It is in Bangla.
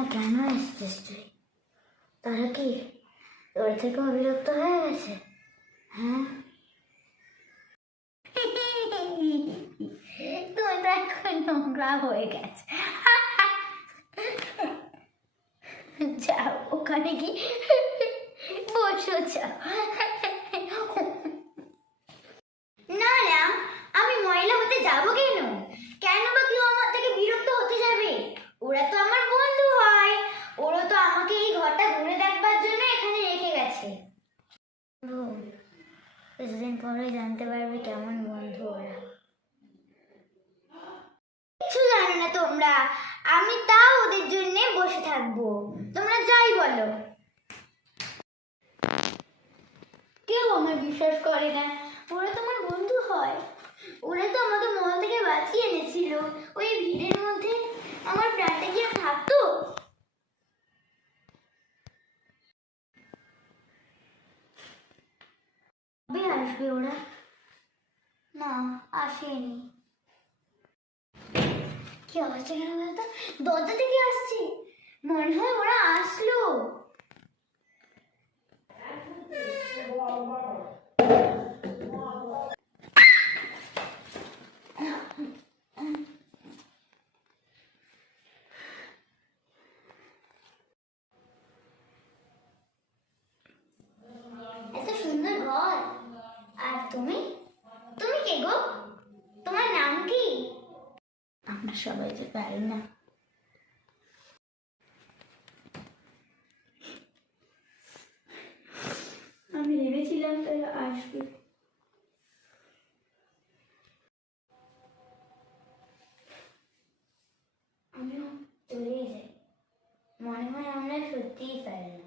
এখানে কেন এসছিস তুই? তারা কি তোর থেকেও বিরক্ত হয়ে গেছে? হ্যাঁ, তুই তো এখন নোংরা হয়ে গেছে। যাও ওখানে কি বসো, যাও। না না, আমি ময়লা হতে যাব কেন? কেন বা কেউ আমার থেকে বিরক্ত হতে যাবে? ওরা তো আমার বন্ধু হয়। ওরা তো আমাকে এই ঘরটা ঘুরে দেখবার জন্য এখানে রেখে গেছে। কিছুদিন পরে জানতে পারবে কেমন বন্ধু ওরা। কিছু জানো না তোমরা, আমি তাও ওদের জন্য বসে থাকবো, তোমরা যাই বলো। কেউ আমার বিশ্বাস করে না। ওরা তো আমার বন্ধু হয়। ওরা তো আমাকে মল থেকে বাঁচিয়ে এনেছিল। ওই ভিড়ের মধ্যে আমার প্রাণটা কি আর থাকতো? কবে আসবে ওরা? না, আসেনি। কি আসছে কেন বলতো? দরজা থেকে আসছে, মনে হয় ওরা আসলো। এত সুন্দর ঘর। আর তুমি, তুমি কে গো? তোমার নাম কি? আমরা সবাই যে পারি না। আমি ভেবেছিলাম তারা আসবে। আমিও চলেই যাই, মনে হয় আমরা সত্যিই পারি না।